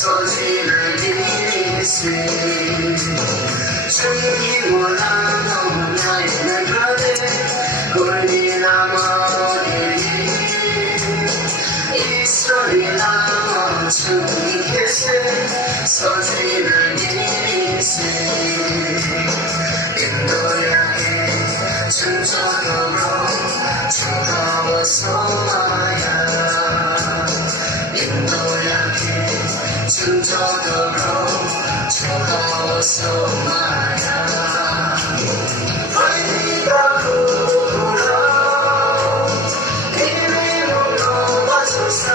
소지를 이리시 주기원한 나의 나가네 우리나 머리 이 소리 나와 주님께서 소지를 이리시 인도양의 충전으로 주가워서 마야 인도양의 충전으로 주가워서 마야 우리가 구불어 이름으로 와주사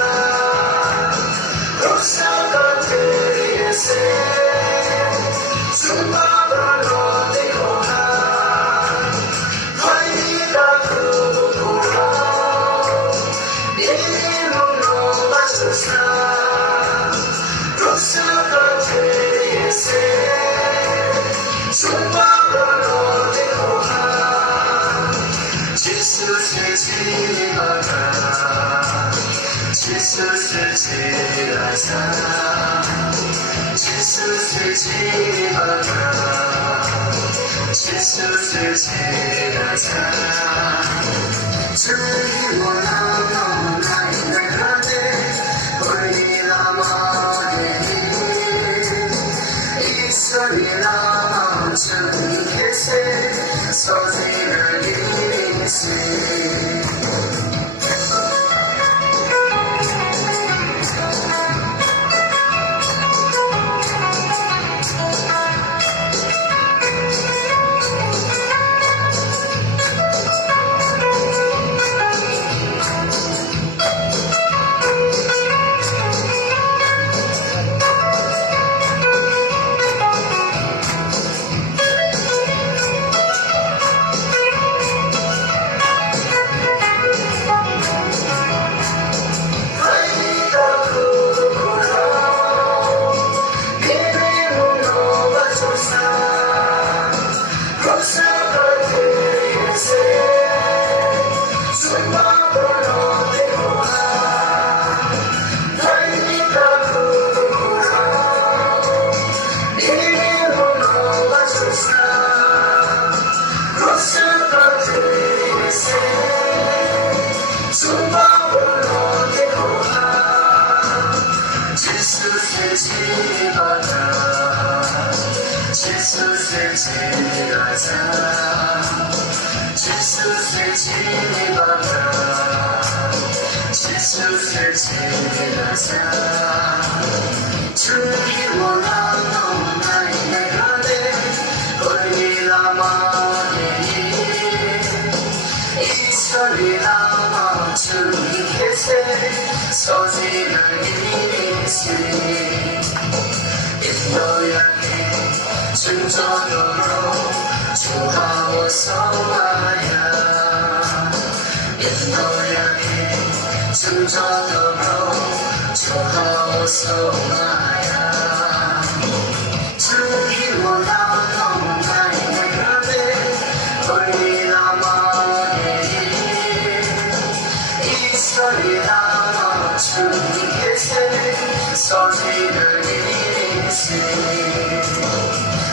역사가 들이세 주마으로 되고라 우리가 구불어 이름으로 와주사 역사가 들이세 주마으로 되고라 지수를 지마라 지수를 지라자 지수를 지마라 지수를 지라자 주의 원하는 나의 나가네 우리나 머리 이 소리 나와 주님께서 소리를 이리시 지수를 지라자 지수를 지마라 지수를 지라자 주의 원하는 나의 나가네 우리나 머리 이 소리 나와 주님께서 소지를 이리시 인도양의 충전으로 주하워서 마야 인도양의 충전으로 주하워서 마야 주의 원하는 나의 나가네 우리나 머리 이 소리 나와 주님께서 소리를 이리시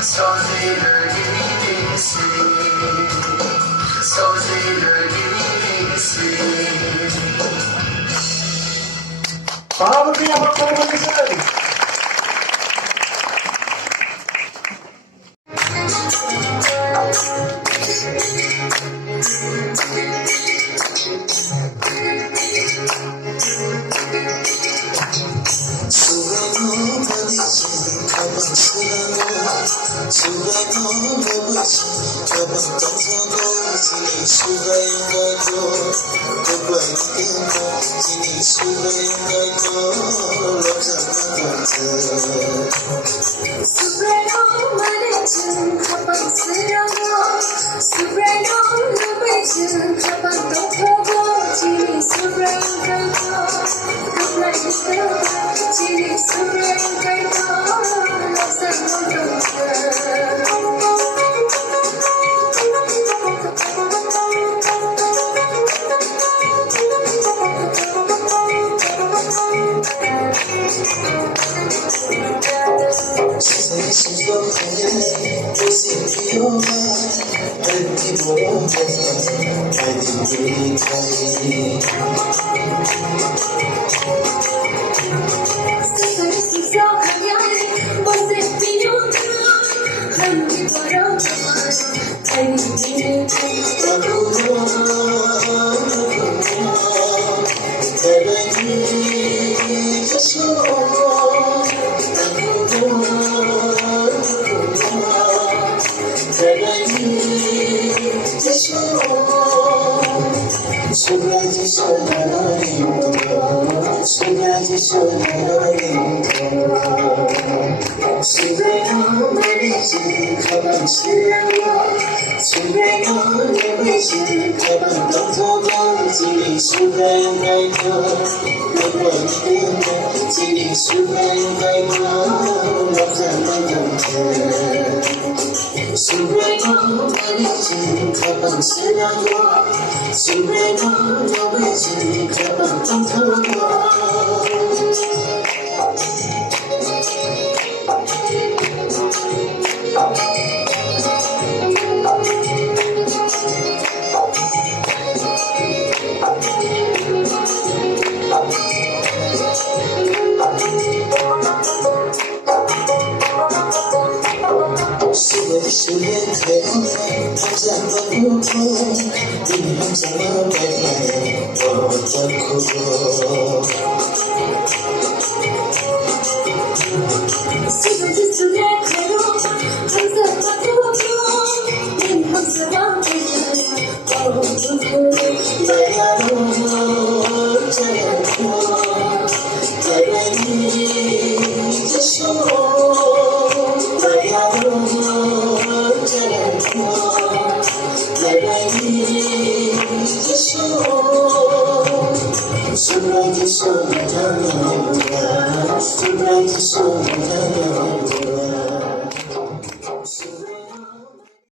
소리를 이리시 소리를 이리시 마음을 그냥 박수 한번 주세요. 세상에 숨겨가는 모습 비어가 알기 모르면서 알기 모르니까이 세상에 숨겨가는 모습 비어가 알기 모르면서 알기 So